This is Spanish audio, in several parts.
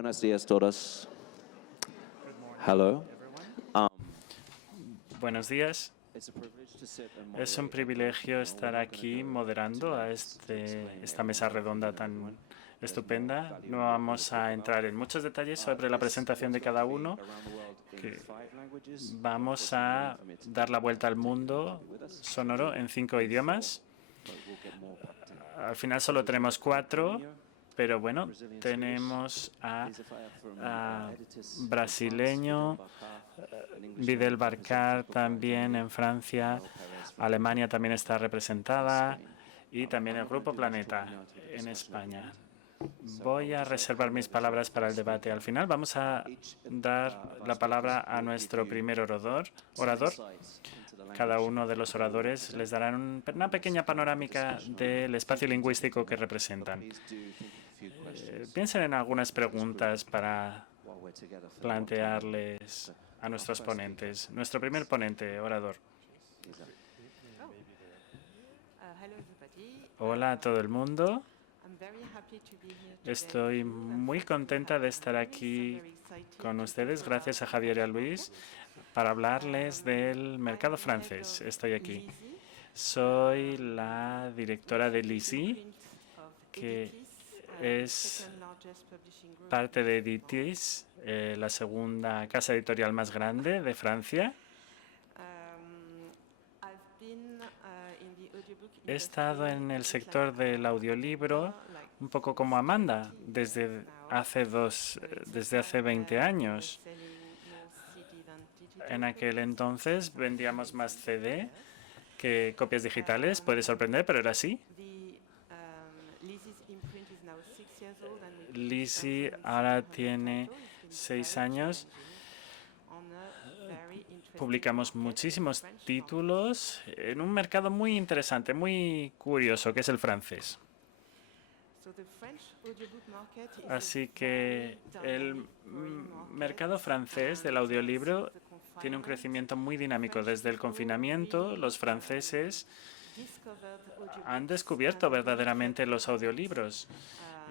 buenos días todos. Hello. Buenos días. Es un privilegio estar aquí moderando a esta mesa redonda tan estupenda. No vamos a entrar en muchos detalles sobre la presentación de cada uno. Vamos a dar la vuelta al mundo sonoro en 5 idiomas. Al final solo tenemos 4, pero bueno, tenemos a brasileño, Vidal Barcar también en Francia, Alemania también está representada y también el Grupo Planeta en España. Voy a reservar mis palabras para el debate. Al final vamos a dar la palabra a nuestro primer orador. Cada uno de los oradores les darán una pequeña panorámica del espacio lingüístico que representan. Piensen en algunas preguntas para plantearles a nuestros ponentes. Nuestro primer ponente, orador. Hola a todo el mundo. Estoy muy contenta de estar aquí con ustedes, gracias a Javier y a Luis, para hablarles del mercado francés. Estoy aquí. Soy la directora de LISI, que es parte de Editis, la segunda casa editorial más grande de Francia. He estado en el sector del audiolibro un poco como Amanda desde hace 20 años. En aquel entonces vendíamos más CD que copias digitales. Puede sorprender, pero era así. LISI ahora tiene 6 años. Publicamos muchísimos títulos en un mercado muy interesante, muy curioso, que es el francés. Así que el mercado francés del audiolibro tiene un crecimiento muy dinámico. Desde el confinamiento, los franceses han descubierto verdaderamente los audiolibros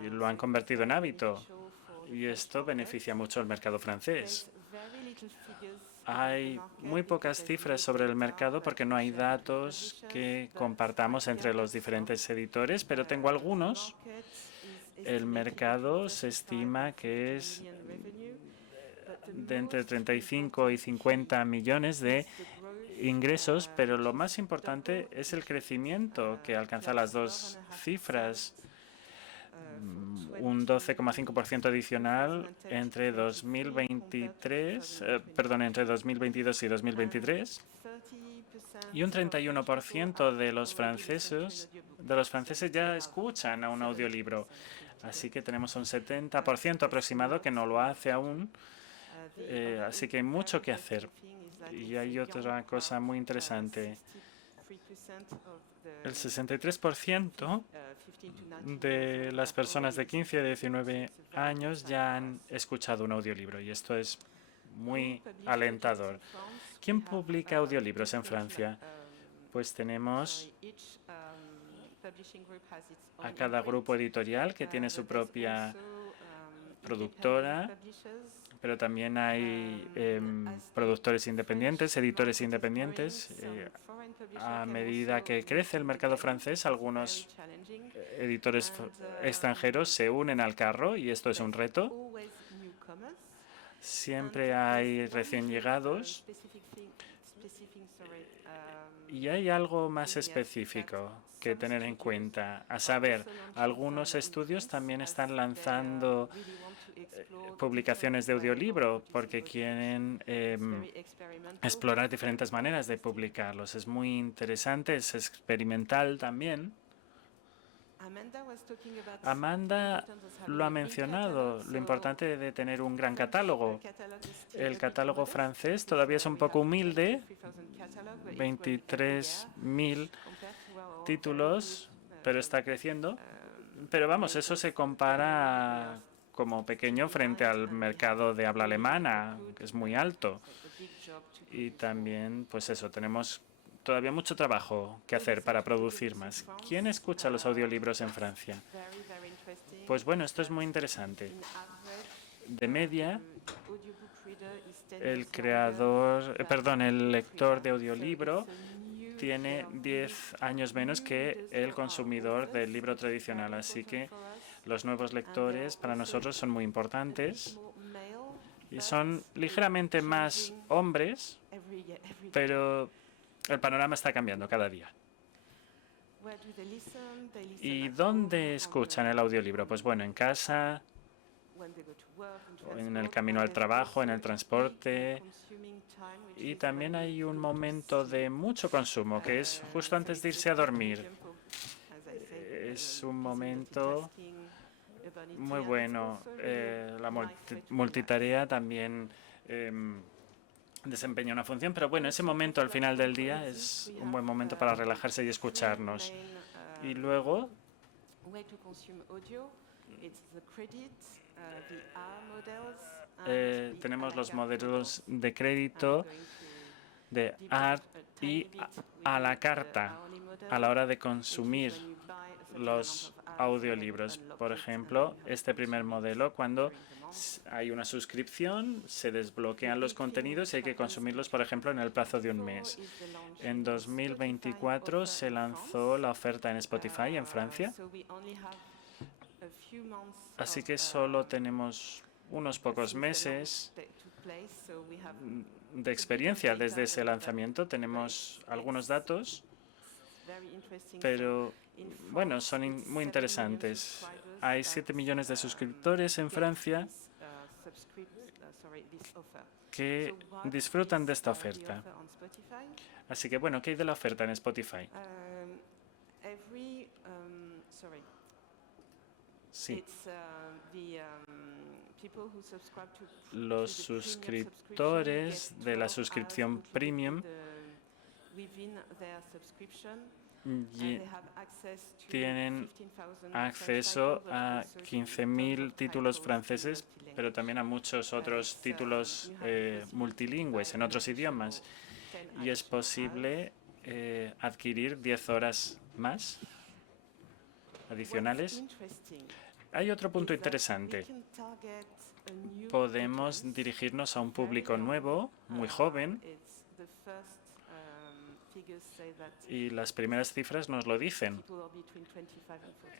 y lo han convertido en hábito. Y esto beneficia mucho al mercado francés. Hay muy pocas cifras sobre el mercado porque no hay datos que compartamos entre los diferentes editores, pero tengo algunos. El mercado se estima que es de entre 35 y 50 millones de ingresos, pero lo más importante es el crecimiento que alcanza las dos cifras. Un 12,5% adicional entre 2022 y 2023, y un 31% de los franceses ya escuchan a un audiolibro. Así que tenemos un 70% aproximado que no lo hace aún. Así que hay mucho que hacer. Y hay otra cosa muy interesante. El 63% de las personas de 15 a 19 años ya han escuchado un audiolibro y esto es muy alentador. ¿Quién publica audiolibros en Francia? Pues tenemos a cada grupo editorial que tiene su propia productora, pero también hay productores independientes, editores independientes. A medida que crece el mercado francés, algunos editores extranjeros se unen al carro y esto es un reto. Siempre hay recién llegados y hay algo más específico que tener en cuenta. A saber, algunos estudios también están lanzando publicaciones de audiolibro porque quieren explorar diferentes maneras de publicarlos. Es muy interesante, es experimental también. Amanda lo ha mencionado, lo importante de tener un gran catálogo. El catálogo francés todavía es un poco humilde, 23.000 títulos, pero está creciendo. Pero vamos, eso se compara como pequeño frente al mercado de habla alemana, que es muy alto. Y también, pues eso, tenemos todavía mucho trabajo que hacer para producir más. ¿Quién escucha los audiolibros en Francia? Pues bueno, esto es muy interesante. de media, el lector de audiolibro tiene 10 años menos que el consumidor del libro tradicional. Así que los nuevos lectores para nosotros son muy importantes y son ligeramente más hombres, pero el panorama está cambiando cada día. ¿Y dónde escuchan el audiolibro? Pues bueno, en casa, en el camino al trabajo, en el transporte. Y también hay un momento de mucho consumo, que es justo antes de irse a dormir. Es un momento muy bueno. La multitarea también desempeña una función, pero bueno, ese momento al final del día es un buen momento para relajarse y escucharnos. Y luego tenemos los modelos de crédito de ART y a la carta a la hora de consumir los audiolibros. Por ejemplo, este primer modelo, cuando hay una suscripción, se desbloquean los contenidos y hay que consumirlos, por ejemplo, en el plazo de un mes. En 2024 se lanzó la oferta en Spotify en Francia. Así que solo tenemos unos pocos meses de experiencia desde ese lanzamiento. Tenemos algunos datos, pero bueno, son muy interesantes. Hay 7 millones de suscriptores en Francia que disfrutan de esta oferta. Así que bueno, ¿qué hay de la oferta en Spotify? Sí. Los suscriptores de la suscripción premium tienen acceso a 15.000 títulos franceses, pero también a muchos otros títulos multilingües en otros idiomas. Y es posible adquirir 10 horas más adicionales. Hay otro punto interesante. Podemos dirigirnos a un público nuevo, muy joven, y las primeras cifras nos lo dicen.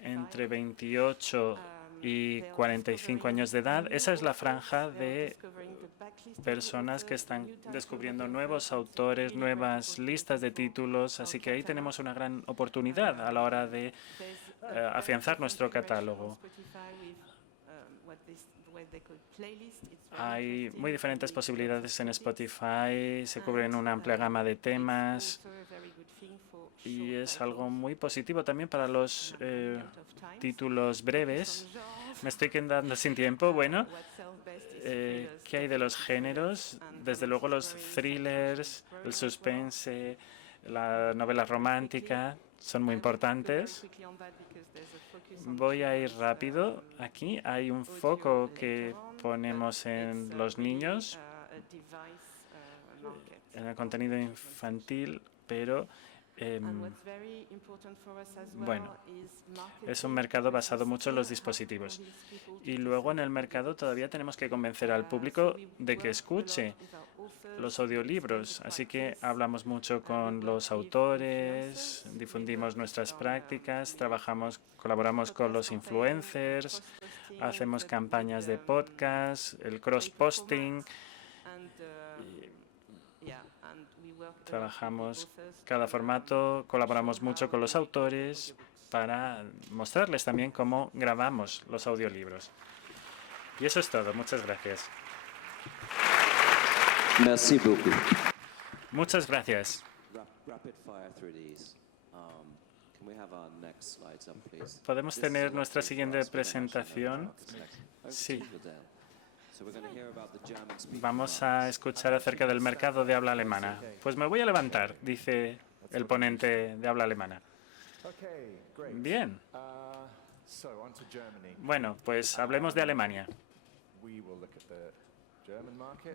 Entre 28 y 45 años de edad, esa es la franja de personas que están descubriendo nuevos autores, nuevas listas de títulos, así que ahí tenemos una gran oportunidad a la hora de afianzar nuestro catálogo. Hay muy diferentes posibilidades en Spotify, se cubren una amplia gama de temas y es algo muy positivo también para los títulos breves. Me estoy quedando sin tiempo. Bueno, ¿qué hay de los géneros? Desde luego los thrillers, el suspense, la novela romántica son muy importantes. Voy a ir rápido. Aquí hay un foco que ponemos en los niños, en el contenido infantil, pero bueno, es un mercado basado mucho en los dispositivos. Y luego en el mercado todavía tenemos que convencer al público de que escuche los audiolibros. Así que hablamos mucho con los autores, difundimos nuestras prácticas, colaboramos con los influencers, hacemos campañas de podcast, el cross-posting. Trabajamos cada formato, colaboramos mucho con los autores para mostrarles también cómo grabamos los audiolibros. Y eso es todo. Muchas gracias. Merci beaucoup. Muchas gracias. ¿Podemos tener nuestra siguiente presentación? Sí. Vamos a escuchar acerca del mercado de habla alemana. Pues me voy a levantar, dice el ponente de habla alemana. Bien. Bueno, pues hablemos de Alemania.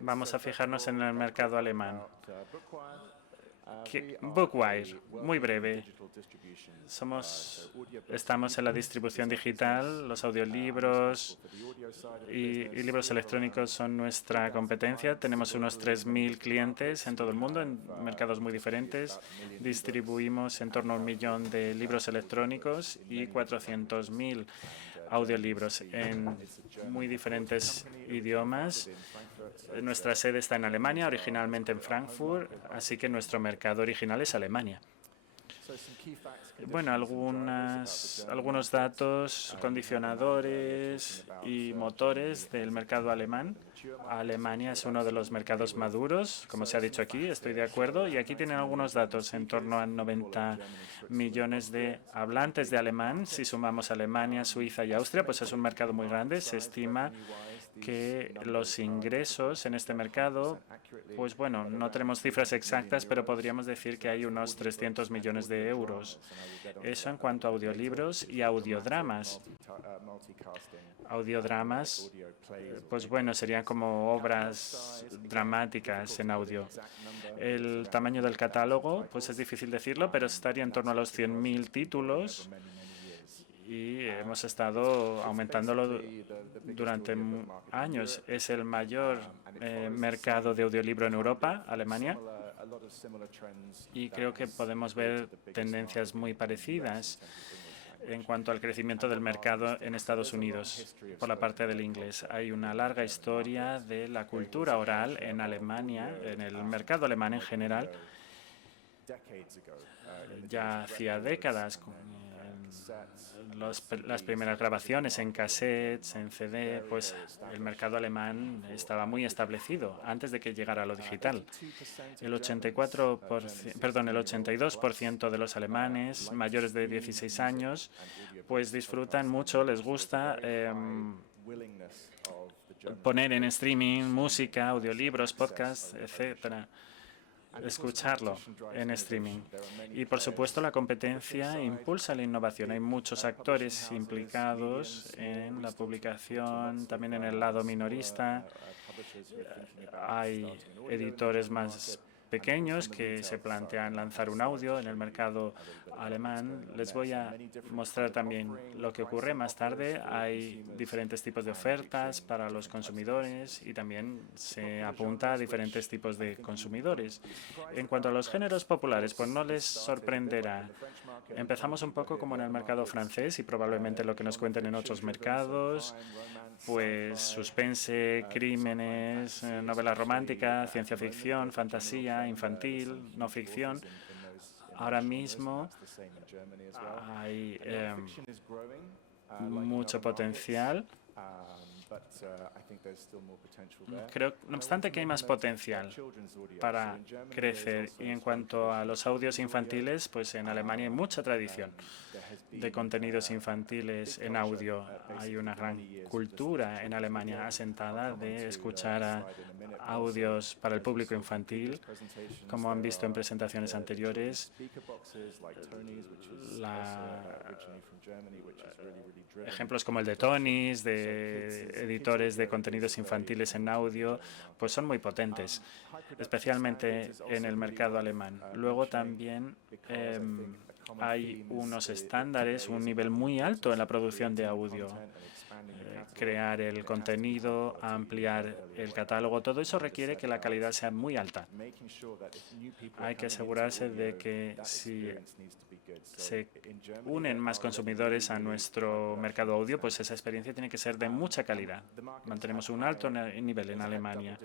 Vamos a fijarnos en el mercado alemán. Bookwire, muy breve. Estamos en la distribución digital, los audiolibros y libros electrónicos son nuestra competencia. Tenemos unos 3.000 clientes en todo el mundo, en mercados muy diferentes. Distribuimos en torno a 1 millón de libros electrónicos y 400.000 audiolibros en muy diferentes idiomas. Nuestra sede está en Alemania, originalmente en Frankfurt, así que nuestro mercado original es Alemania. Bueno, algunos datos, condicionadores y motores del mercado alemán. Alemania es uno de los mercados maduros, como se ha dicho aquí, estoy de acuerdo. Y aquí tienen algunos datos, en torno a 90 millones de hablantes de alemán. Si sumamos Alemania, Suiza y Austria, pues es un mercado muy grande. Se estima que los ingresos en este mercado, pues bueno, no tenemos cifras exactas, pero podríamos decir que hay unos 300 millones de euros. Eso en cuanto a audiolibros y audiodramas. Audiodramas, pues bueno, serían como obras dramáticas en audio. El tamaño del catálogo, pues es difícil decirlo, pero estaría en torno a los 100.000 títulos. Y hemos estado aumentándolo durante años. Es el mayor mercado de audiolibro en Europa, Alemania, y creo que podemos ver tendencias muy parecidas en cuanto al crecimiento del mercado en Estados Unidos por la parte del inglés. Hay una larga historia de la cultura oral en Alemania, en el mercado alemán en general, ya hacía décadas. Las primeras grabaciones en cassettes, en CD, pues el mercado alemán estaba muy establecido antes de que llegara lo digital. El 82% de los alemanes mayores de 16 años pues disfrutan mucho, les gusta poner en streaming música, audiolibros, podcasts, etcétera, escucharlo en streaming. Y, por supuesto, la competencia impulsa la innovación. Hay muchos actores implicados en la publicación, también en el lado minorista. Hay editores más pequeños que se plantean lanzar un audio en el mercado alemán. Les voy a mostrar también lo que ocurre más tarde. Hay diferentes tipos de ofertas para los consumidores y también se apunta a diferentes tipos de consumidores. En cuanto a los géneros populares, pues no les sorprenderá. Empezamos un poco como en el mercado francés y probablemente lo que nos cuenten en otros mercados, pues suspense, crímenes, novela romántica, ciencia ficción, fantasía, infantil, no ficción. Ahora mismo hay mucho potencial. Creo, no obstante, que hay más potencial para crecer. Y en cuanto a los audios infantiles, pues en Alemania hay mucha tradición de contenidos infantiles en audio. Hay una gran cultura en Alemania asentada de escuchar audios para el público infantil, como han visto en presentaciones anteriores. Ejemplos como el de Tonies, de editores de contenidos infantiles en audio, pues son muy potentes, especialmente en el mercado alemán. Luego también hay unos estándares, un nivel muy alto en la producción de audio. Crear el contenido, ampliar el catálogo, todo eso requiere que la calidad sea muy alta. Hay que asegurarse de que si se unen más consumidores a nuestro mercado audio, pues esa experiencia tiene que ser de mucha calidad. Mantenemos un alto nivel en Alemania.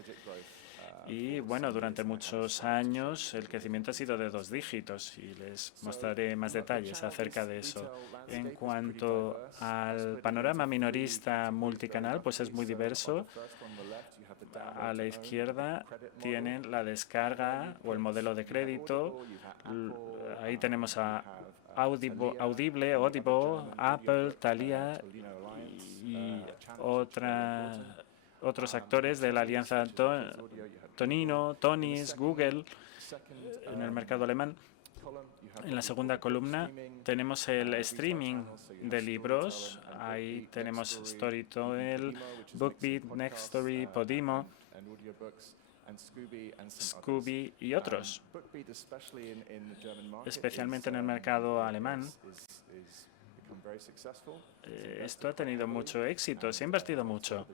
Y bueno, durante muchos años el crecimiento ha sido de 2 dígitos y les mostraré más detalles acerca de eso. En cuanto al panorama minorista multicanal, pues es muy diverso. A la izquierda tienen la descarga o el modelo de crédito. Ahí tenemos a Audible, Apple, Thalia y otros actores de la alianza Tonino, Tonies, Google en el mercado alemán. En la segunda columna tenemos el streaming de libros. Ahí tenemos Storytel, BookBeat, Nextory, Podimo. Scooby y otros. Especialmente en el mercado alemán, esto ha tenido mucho éxito, se ha invertido mucho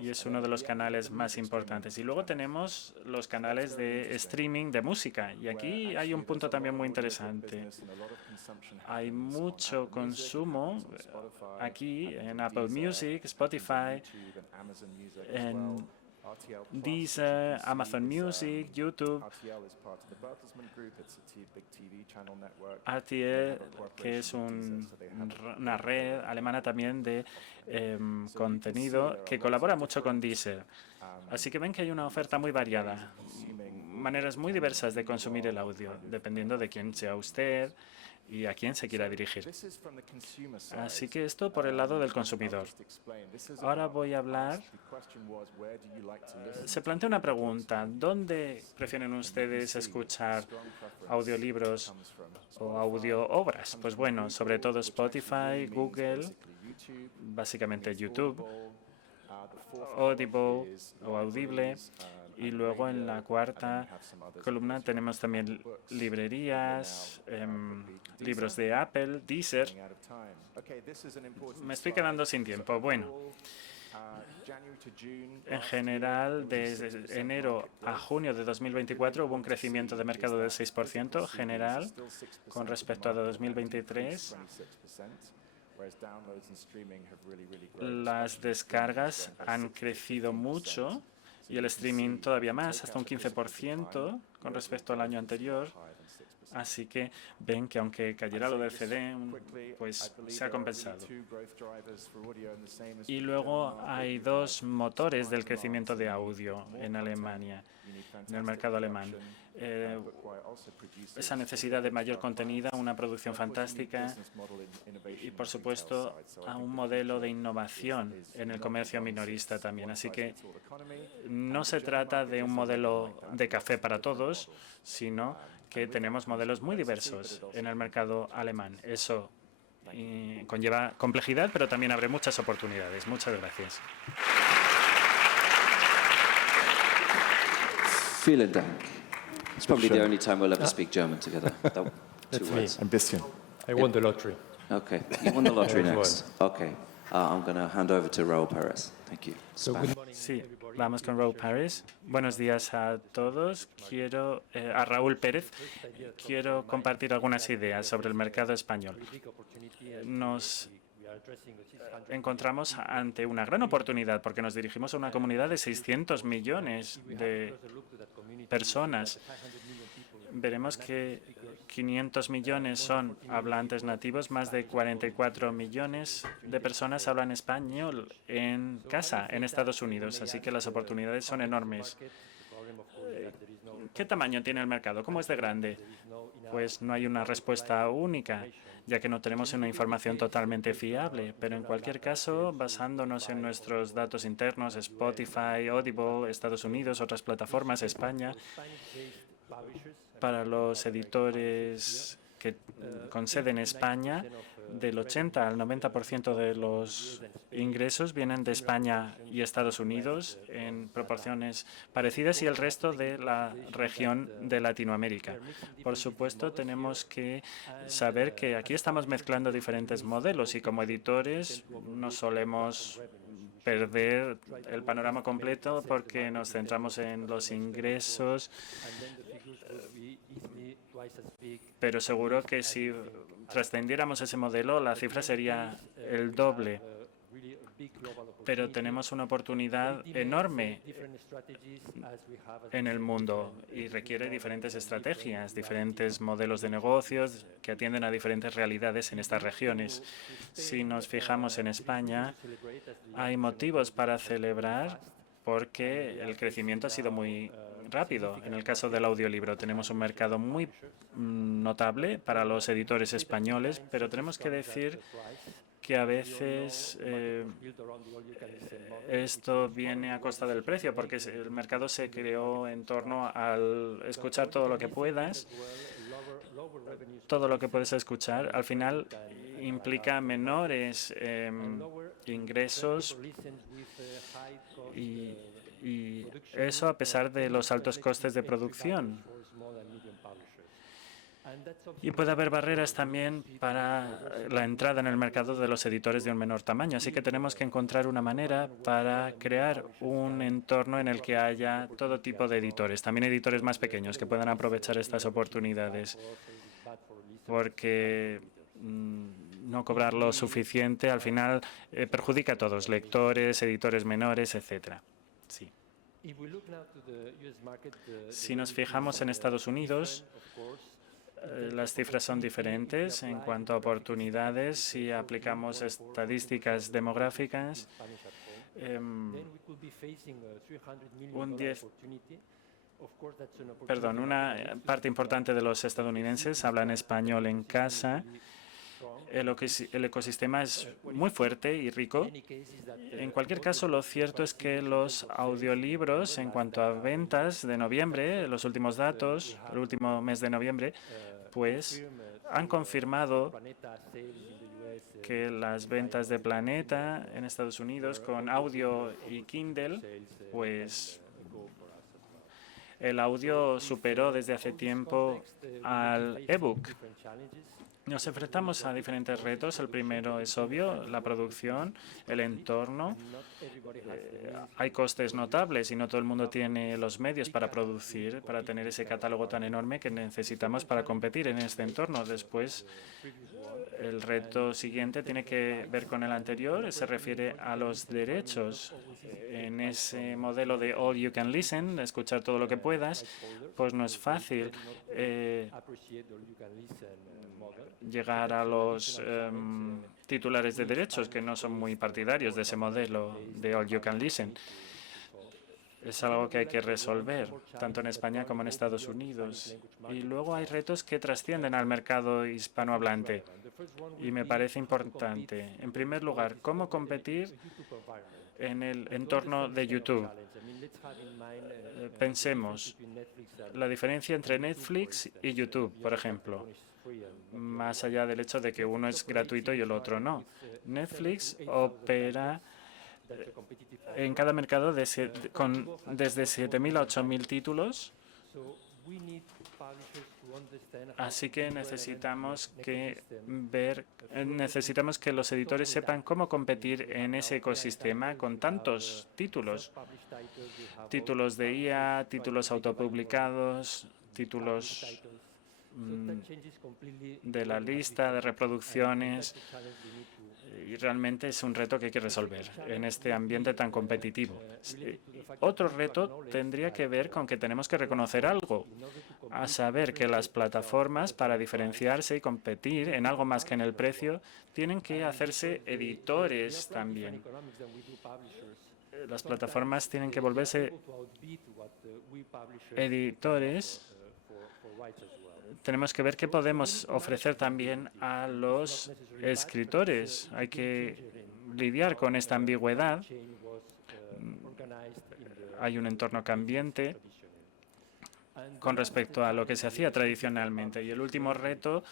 y es uno de los canales más importantes. Y luego tenemos los canales de streaming de música y aquí hay un punto también muy interesante. Hay mucho consumo aquí en Apple Music, Spotify, en Deezer, Amazon Music, YouTube, RTL, que es una red alemana también de contenido que colabora mucho con Deezer. Así que ven que hay una oferta muy variada, maneras muy diversas de consumir el audio, dependiendo de quién sea usted y a quién se quiera dirigir. Así que esto por el lado del consumidor. Ahora voy a hablar. Se plantea una pregunta. ¿Dónde prefieren ustedes escuchar audiolibros o audio obras? Pues bueno, sobre todo Spotify, Google, básicamente YouTube, Audible o Audible. Y luego en la cuarta columna tenemos también librerías, libros de Apple, Deezer. Me estoy quedando sin tiempo. Bueno, en general, desde enero a junio de 2024 hubo un crecimiento de mercado del 6% general con respecto a 2023. Las descargas han crecido mucho y el streaming todavía más, hasta un 15% con respecto al año anterior. Así que ven que aunque cayera lo del CD, pues se ha compensado. Y luego hay dos motores del crecimiento de audio en Alemania, en el mercado alemán. Esa necesidad de mayor contenido, una producción fantástica y, por supuesto, a un modelo de innovación en el comercio minorista también. Así que no se trata de un modelo de café para todos, sino que tenemos modelos muy diversos en el mercado alemán. Eso conlleva complejidad, pero también abre muchas oportunidades. Muchas gracias. Vielen Dank. It's probably the only time we'll ever speak German together. That's Two me. words. Ein bisschen. I won the lottery. Okay, you won the lottery Well. next. Okay, I'm going to hand over to Raúl Pérez. Thank you. So Spanish. good morning. Sí, vamos con Raúl Pérez. Buenos días a todos. A Raúl Pérez. Quiero compartir algunas ideas sobre el mercado español. Nos encontramos ante una gran oportunidad porque nos dirigimos a una comunidad de 600 millones de personas. Veremos que 500 millones son hablantes nativos, más de 44 millones de personas hablan español en casa en Estados Unidos, así que las oportunidades son enormes. ¿Qué tamaño tiene el mercado? ¿Cómo es de grande? Pues no hay una respuesta única, ya que no tenemos una información totalmente fiable. Pero en cualquier caso, basándonos en nuestros datos internos, Spotify, Audible, Estados Unidos, otras plataformas, España, para los editores que con sede en España, del 80 al 90% de los ingresos vienen de España y Estados Unidos en proporciones parecidas y el resto de la región de Latinoamérica. Por supuesto, tenemos que saber que aquí estamos mezclando diferentes modelos y como editores no solemos perder el panorama completo porque nos centramos en los ingresos, pero seguro que si trascendiéramos ese modelo, la cifra sería el doble. Pero tenemos una oportunidad enorme en el mundo y requiere diferentes estrategias, diferentes modelos de negocios que atienden a diferentes realidades en estas regiones. Si nos fijamos en España, hay motivos para celebrar porque el crecimiento ha sido muy rápido. En el caso del audiolibro tenemos un mercado muy notable para los editores españoles, pero tenemos que decir que a veces esto viene a costa del precio, porque el mercado se creó en torno al escuchar todo lo que puedas. Todo lo que puedes escuchar, al final implica menores ingresos y Y eso a pesar de los altos costes de producción. Y puede haber barreras también para la entrada en el mercado de los editores de un menor tamaño. Así que tenemos que encontrar una manera para crear un entorno en el que haya todo tipo de editores, también editores más pequeños que puedan aprovechar estas oportunidades, porque no cobrar lo suficiente al final perjudica a todos, lectores, editores menores, etcétera. Sí. Si nos fijamos en Estados Unidos, las cifras son diferentes en cuanto a oportunidades. Si aplicamos estadísticas demográficas, una parte importante de los estadounidenses hablan español en casa. El ecosistema es muy fuerte y rico. En cualquier caso, lo cierto es que los audiolibros, en cuanto a ventas de noviembre, los últimos datos, el último mes de noviembre, pues han confirmado que las ventas de Planeta en Estados Unidos con audio y Kindle, pues el audio superó desde hace tiempo al ebook. Nos enfrentamos a diferentes retos. El primero es obvio, la producción, el entorno. Hay costes notables y no todo el mundo tiene los medios para producir, para tener ese catálogo tan enorme que necesitamos para competir en este entorno. Después, el reto siguiente tiene que ver con el anterior, se refiere a los derechos. En ese modelo de all you can listen, de escuchar todo lo que puedas, pues no es fácil llegar a los titulares de derechos, que no son muy partidarios de ese modelo de all you can listen. Es algo que hay que resolver, tanto en España como en Estados Unidos. Y luego hay retos que trascienden al mercado hispanohablante. Y me parece importante, en primer lugar, cómo competir en el entorno de YouTube. Pensemos la diferencia entre Netflix y YouTube, por ejemplo, más allá del hecho de que uno es gratuito y el otro no. Netflix opera en cada mercado con desde 7.000 a 8.000 títulos. Así que necesitamos que los editores sepan cómo competir en ese ecosistema con tantos títulos. Títulos de IA, títulos autopublicados, títulos de la lista de reproducciones. Y realmente es un reto que hay que resolver en este ambiente tan competitivo. Otro reto tendría que ver con que tenemos que reconocer algo, a saber que las plataformas, para diferenciarse y competir en algo más que en el precio, tienen que hacerse editores también. Las plataformas tienen que volverse editores. Tenemos que ver qué podemos ofrecer también a los escritores. Hay que lidiar con esta ambigüedad. Hay un entorno cambiante con respecto a lo que se hacía tradicionalmente. Y el último reto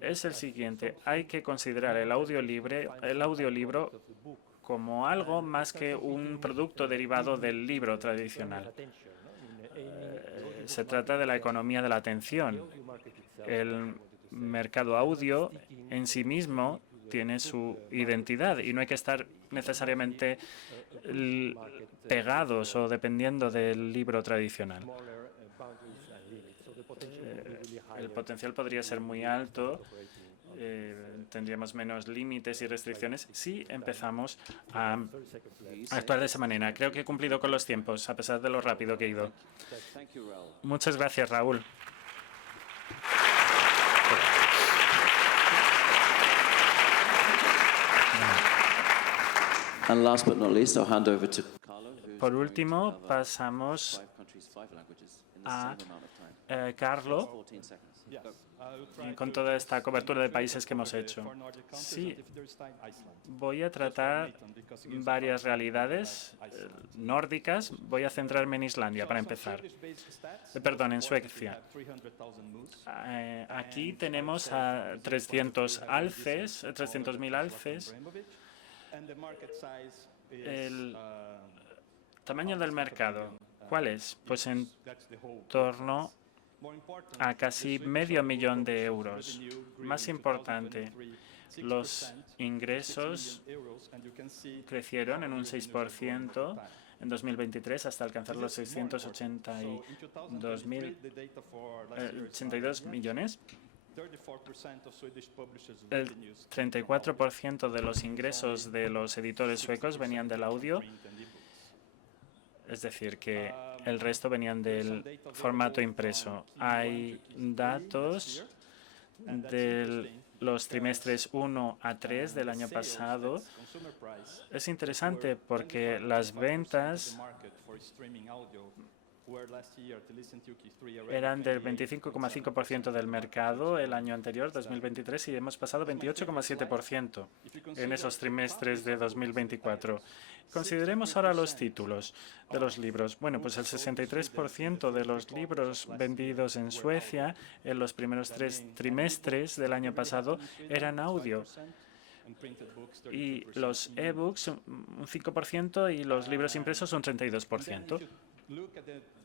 es el siguiente. Hay que considerar el audiolibro como algo más que un producto derivado del libro tradicional. Se trata de la economía de la atención. El mercado audio en sí mismo tiene su identidad y no hay que estar necesariamente pegados o dependiendo del libro tradicional. El potencial podría ser muy alto. Tendríamos menos límites y restricciones si empezamos a actuar de esa manera. Creo que he cumplido con los tiempos, a pesar de lo rápido que he ido. Muchas gracias, Raúl. And last but not least, I'll hand over to Carlo, Por último, pasamos a Carlo con toda esta cobertura de países que hemos hecho. Sí, voy a tratar varias realidades nórdicas. Voy a centrarme en Islandia para empezar. Perdón, en Suecia. Aquí tenemos a 300.000 alces. Tamaño del mercado. ¿Cuál es? Pues en torno a casi medio millón de euros. Más importante, los ingresos crecieron en un 6% en 2023 hasta alcanzar los 682 millones. El 34% de los ingresos de los editores suecos venían del audio, es decir, que el resto venían del formato impreso. Hay datos de los trimestres 1 a 3 del año pasado. Es interesante porque las ventas eran del 25,5% del mercado el año anterior, 2023, y hemos pasado 28,7% en esos trimestres de 2024. Consideremos ahora los títulos de los libros. Bueno, pues el 63% de los libros vendidos en Suecia en los primeros 3 trimestres del año pasado eran audio. Y los e-books un 5% y los libros impresos un 32%.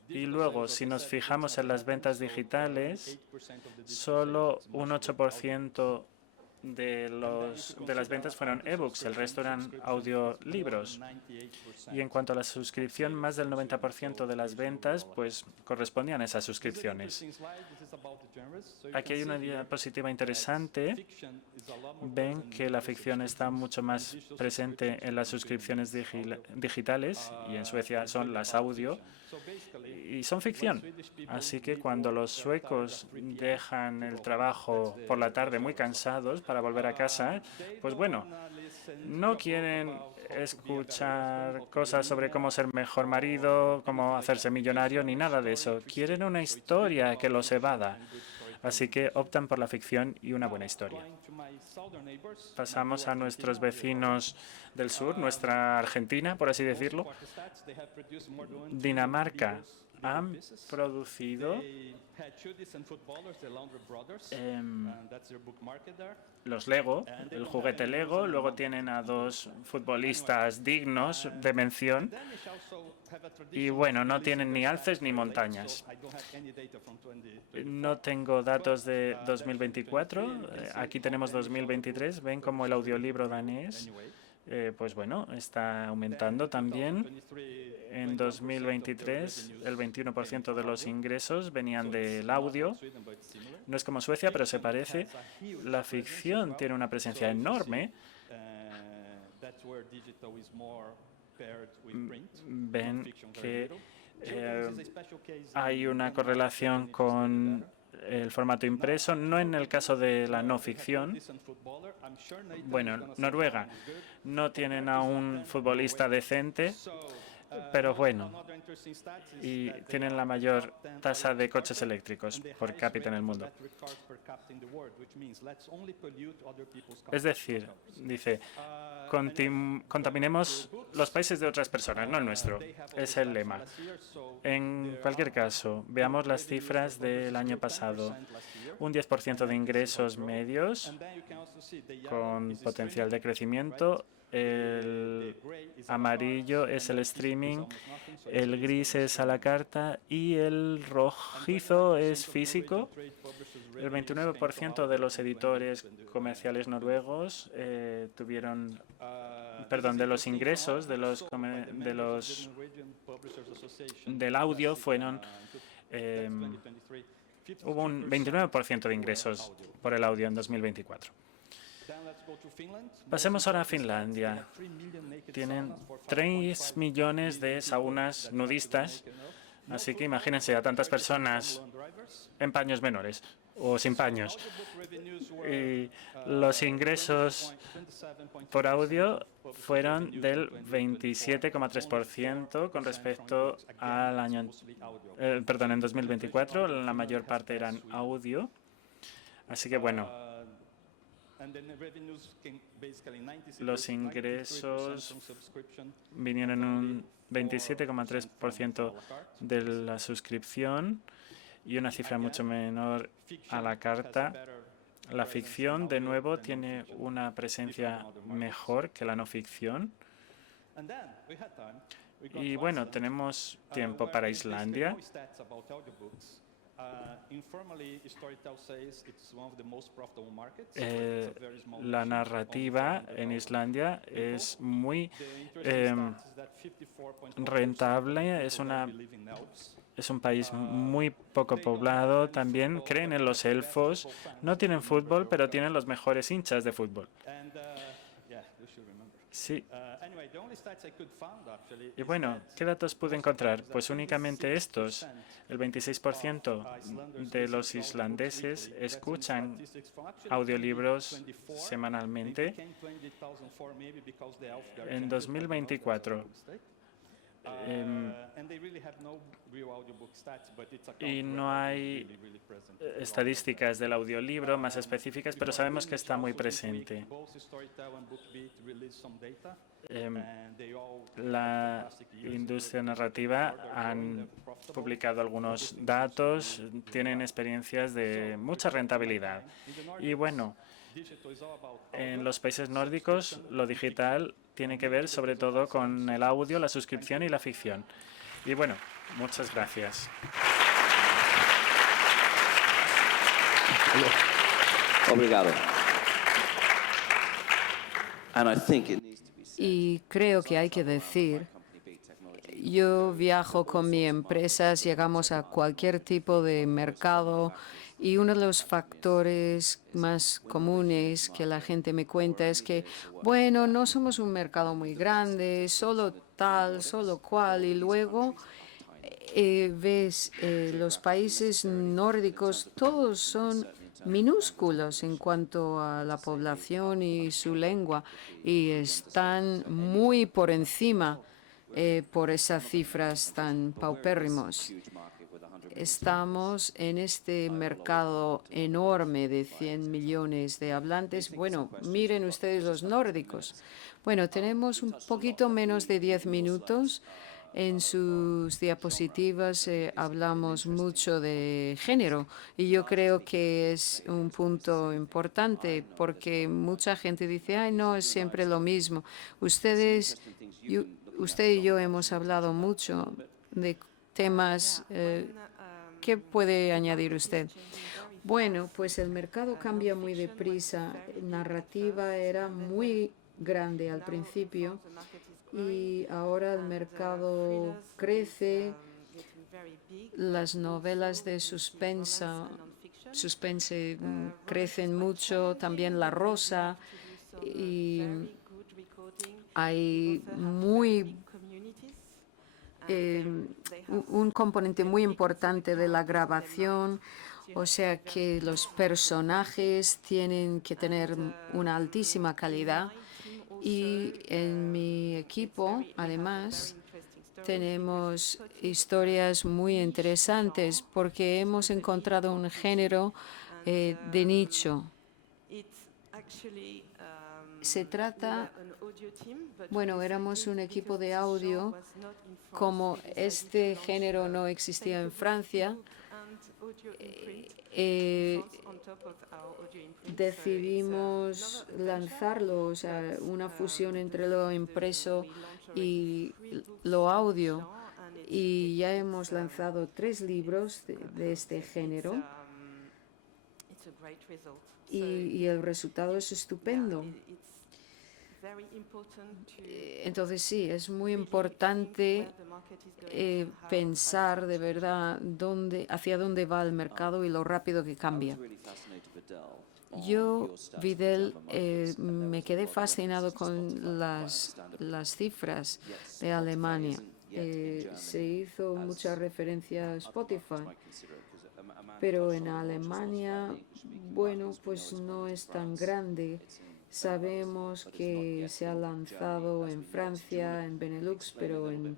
Y luego, si nos fijamos en las ventas digitales, solo un 8% de las ventas fueron e-books, el resto eran audiolibros. Y en cuanto a la suscripción, más del 90% de las ventas pues correspondían a esas suscripciones. Aquí hay una diapositiva interesante. Ven que la ficción está mucho más presente en las suscripciones digitales y en Suecia son las audio y son ficción. Así que cuando los suecos dejan el trabajo por la tarde muy cansados para volver a casa, pues bueno, no quieren escuchar cosas sobre cómo ser mejor marido, cómo hacerse millonario, ni nada de eso. Quieren una historia que los evada. Así que optan por la ficción y una buena historia. Pasamos a nuestros vecinos del sur, nuestra Argentina, por así decirlo. Dinamarca han producido los Lego, el juguete Lego. Luego tienen a 2 futbolistas dignos de mención. Y bueno, no tienen ni alces ni montañas. No tengo datos de 2024. Aquí tenemos 2023. Ven como el audiolibro danés, pues bueno, está aumentando también. En 2023, el 21% de los ingresos venían del audio. No es como Suecia, pero se parece. La ficción tiene una presencia enorme. Ven que hay una correlación con el formato impreso, no en el caso de la no ficción. Bueno, Noruega no tienen a un futbolista decente, pero bueno, y tienen la mayor tasa de coches eléctricos por cápita en el mundo. Es decir, dice, contaminemos los países de otras personas, no el nuestro. Es el lema. En cualquier caso, veamos las cifras del año pasado. Un 10% de ingresos medios con potencial de crecimiento. El amarillo es el streaming, el gris es a la carta y el rojizo es físico. El 29% de los editores comerciales noruegos de los ingresos del audio fueron hubo un 29% de ingresos por el audio en 2024. Pasemos ahora a Finlandia. Tienen 3 millones de saunas nudistas, así que imagínense a tantas personas en paños menores o sin paños. Y los ingresos por audio fueron del 27,3% con respecto al año, en 2024. La mayor parte eran audio. Así que bueno, los ingresos vinieron en un 27,3% de la suscripción y una cifra mucho menor a la carta. La ficción, de nuevo, tiene una presencia mejor que la no ficción. Y bueno, tenemos tiempo para Islandia. La narrativa en Islandia es muy rentable, es un país muy poco poblado, también creen en los elfos, no tienen fútbol, pero tienen los mejores hinchas de fútbol. Sí. Y bueno, ¿qué datos pude encontrar? Pues únicamente estos. El 26% de los islandeses escuchan audiolibros semanalmente. En 2024, y no hay estadísticas del audiolibro más específicas, pero sabemos que está muy presente. La industria narrativa han publicado algunos datos, tienen experiencias de mucha rentabilidad. Y bueno, en los países nórdicos lo digital tiene que ver sobre todo con el audio, la suscripción y la ficción. Y bueno, muchas gracias. Obrigado. Y creo que hay que decir, yo viajo con mi empresa, llegamos a cualquier tipo de mercado y uno de los factores más comunes que la gente me cuenta es que, bueno, no somos un mercado muy grande, solo tal, solo cual, y luego ves los países nórdicos, todos son minúsculos en cuanto a la población y su lengua, y están muy por encima por esas cifras tan paupérrimos. Estamos en este mercado enorme de 100 millones de hablantes. Bueno, miren ustedes los nórdicos. Bueno, tenemos un poquito menos de 10 minutos. En sus diapositivas hablamos mucho de género y yo creo que es un punto importante porque mucha gente dice, ay, no, es siempre lo mismo. Usted y yo hemos hablado mucho de temas. ¿Qué puede añadir usted? Bueno, pues el mercado cambia muy deprisa. La narrativa era muy grande al principio y ahora el mercado crece. Las novelas de suspense crecen mucho, también La Rosa, y hay un componente muy importante de la grabación, o sea que los personajes tienen que tener una altísima calidad. Y en mi equipo, además, tenemos historias muy interesantes porque hemos encontrado un género de nicho. Se trata, bueno, éramos un equipo de audio. Como este género no existía en Francia, decidimos lanzarlo, o sea, una fusión entre lo impreso y lo audio. Y ya hemos lanzado 3 libros de este género y el resultado es estupendo. Entonces sí, es muy importante pensar de verdad hacia dónde va el mercado y lo rápido que cambia. Yo, Vidal, me quedé fascinado con las cifras de Alemania. Se hizo mucha referencia a Spotify, pero en Alemania, bueno, pues no es tan grande. Sabemos que se ha lanzado en Francia, en Benelux, pero en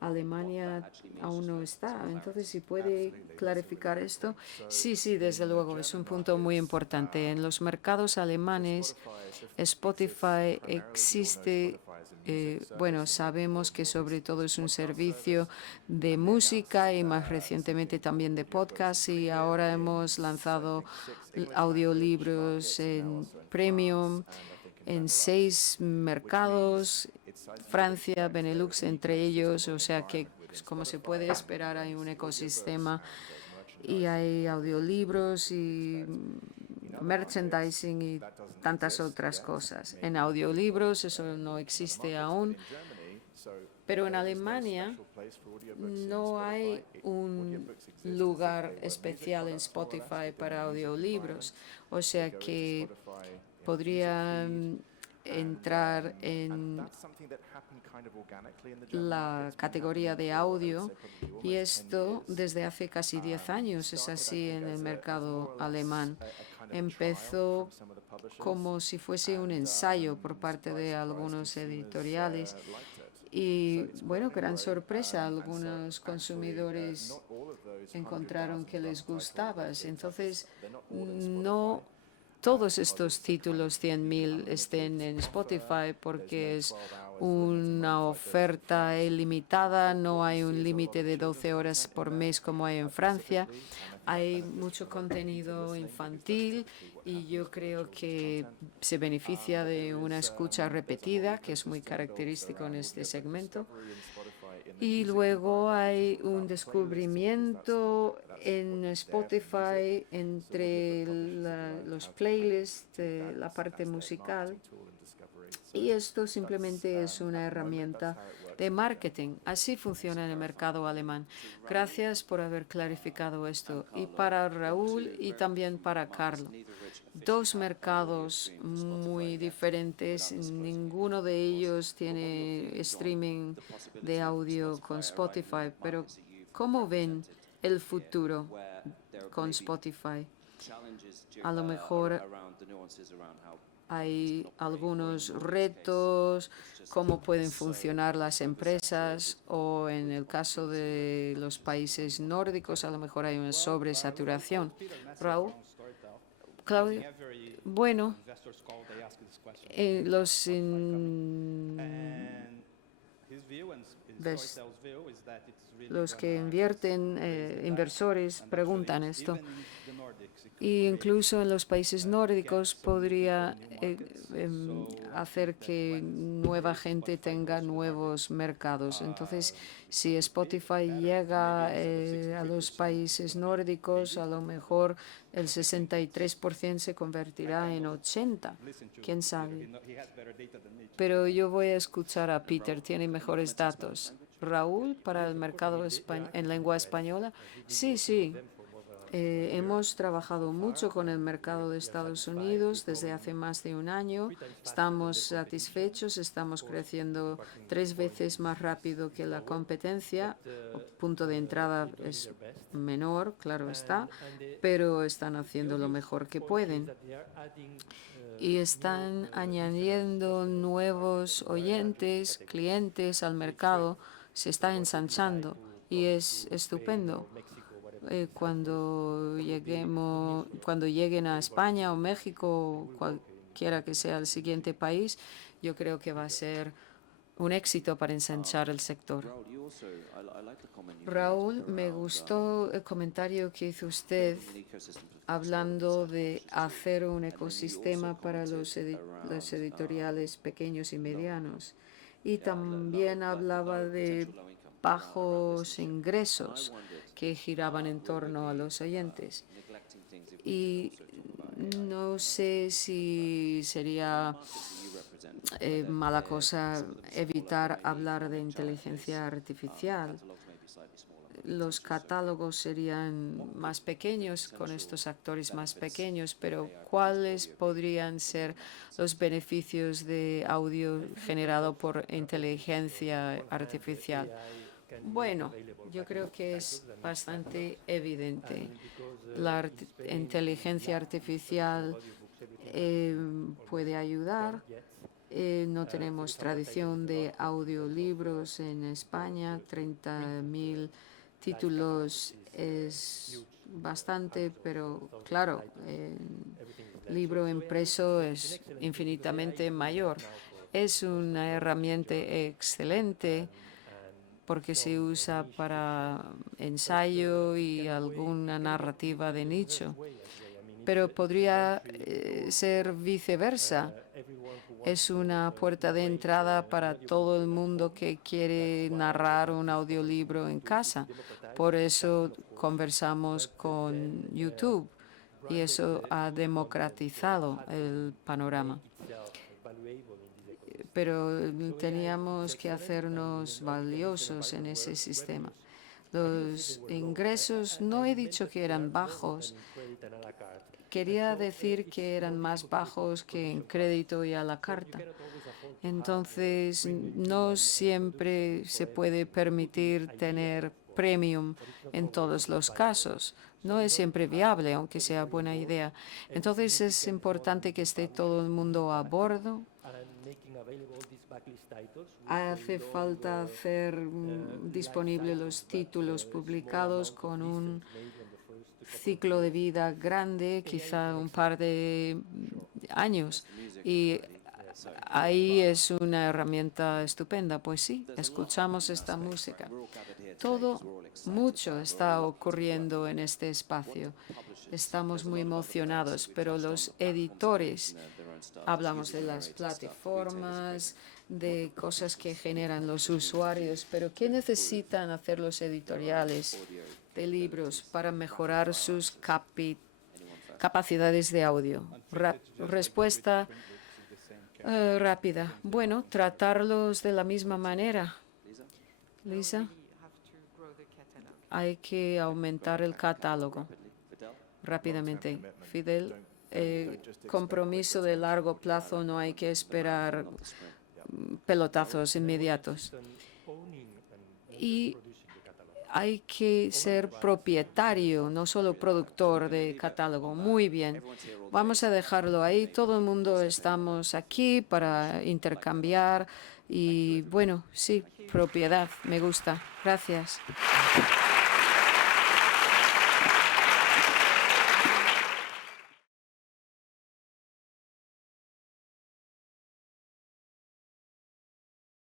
Alemania aún no está. Entonces, ¿si puede clarificar esto? Sí, desde luego, es un punto muy importante. En los mercados alemanes, Spotify existe. Bueno, sabemos que sobre todo es un servicio de música y más recientemente también de podcast, y ahora hemos lanzado audiolibros en Premium en 6 mercados Francia, Benelux entre ellos, o sea que, pues, como se puede esperar, hay un ecosistema y hay audiolibros y merchandising y tantas otras cosas. En audiolibros eso no existe aún, pero en Alemania no hay un lugar especial en Spotify para audiolibros, o sea que podrían entrar en la categoría de audio, y esto desde hace casi 10 años es así en el mercado alemán. Empezó como si fuese un ensayo por parte de algunos editoriales y, bueno, gran sorpresa, algunos consumidores encontraron que les gustaba. Entonces, no todos estos títulos 100.000 estén en Spotify porque es una oferta ilimitada, no hay un límite de 12 horas por mes como hay en Francia. Hay mucho contenido infantil y yo creo que se beneficia de una escucha repetida, que es muy característico en este segmento. Y luego hay un descubrimiento en Spotify entre los playlists, la parte musical, y esto simplemente es una herramienta de marketing. Así funciona en el mercado alemán. Gracias por haber clarificado esto. Y para Raúl y también para Carlo. Dos mercados muy diferentes. Ninguno de ellos tiene streaming de audio con Spotify. Pero ¿cómo ven el futuro con Spotify? A lo mejor hay algunos retos, cómo pueden funcionar las empresas, o en el caso de los países nórdicos a lo mejor hay una sobresaturación. Raúl, Claudio, bueno, los que invierten, inversores, preguntan esto. Y incluso en los países nórdicos podría hacer que nueva gente tenga nuevos mercados. Entonces, si Spotify llega a los países nórdicos, a lo mejor el 63% se convertirá en 80%. ¿Quién sabe? Pero yo voy a escuchar a Peter, tiene mejores datos. Raúl, para el mercado en lengua española. Sí, sí. Hemos trabajado mucho con el mercado de Estados Unidos desde hace más de un año. Estamos satisfechos, estamos creciendo 3 veces más rápido que la competencia. El punto de entrada es menor, claro está, pero están haciendo lo mejor que pueden. Y están añadiendo nuevos oyentes, clientes al mercado. Se está ensanchando y es estupendo. Cuando lleguen a España o México o cualquiera que sea el siguiente país, yo creo que va a ser un éxito para ensanchar el sector. Raúl, me gustó el comentario que hizo usted hablando de hacer un ecosistema para los editoriales pequeños y medianos. Y también hablaba de bajos ingresos que giraban en torno a los oyentes. Y no sé si sería mala cosa evitar hablar de inteligencia artificial. Los catálogos serían más pequeños con estos actores más pequeños, pero ¿cuáles podrían ser los beneficios de audio generado por inteligencia artificial? Bueno, yo creo que es bastante evidente. La inteligencia artificial puede ayudar. No tenemos tradición de audiolibros en España. 30.000 títulos es bastante, pero claro, el libro impreso es infinitamente mayor. Es una herramienta excelente porque se usa para ensayo y alguna narrativa de nicho. Pero podría ser viceversa. Es una puerta de entrada para todo el mundo que quiere narrar un audiolibro en casa. Por eso conversamos con YouTube y eso ha democratizado el panorama. Pero teníamos que hacernos valiosos en ese sistema. Los ingresos, no he dicho que eran bajos, quería decir que eran más bajos que en crédito y a la carta. Entonces, no siempre se puede permitir tener premium en todos los casos. No es siempre viable, aunque sea buena idea. Entonces, es importante que esté todo el mundo a bordo. Hace falta hacer disponibles los títulos publicados con un ciclo de vida grande, quizá un par de años. Y ahí es una herramienta estupenda. Pues sí, escuchamos esta música. Mucho está ocurriendo en este espacio. Estamos muy emocionados, pero los editores, hablamos de las plataformas, de cosas que generan los usuarios, pero ¿qué necesitan hacer los editoriales de libros para mejorar sus capacidades de audio? Respuesta rápida. Bueno, tratarlos de la misma manera. Lisa, hay que aumentar el catálogo rápidamente. Fidel, compromiso de largo plazo, no hay que esperar pelotazos inmediatos. Y hay que ser propietario, no solo productor de catálogo. Muy bien. Vamos a dejarlo ahí. Todo el mundo estamos aquí para intercambiar. Y bueno, sí, propiedad. Me gusta. Gracias.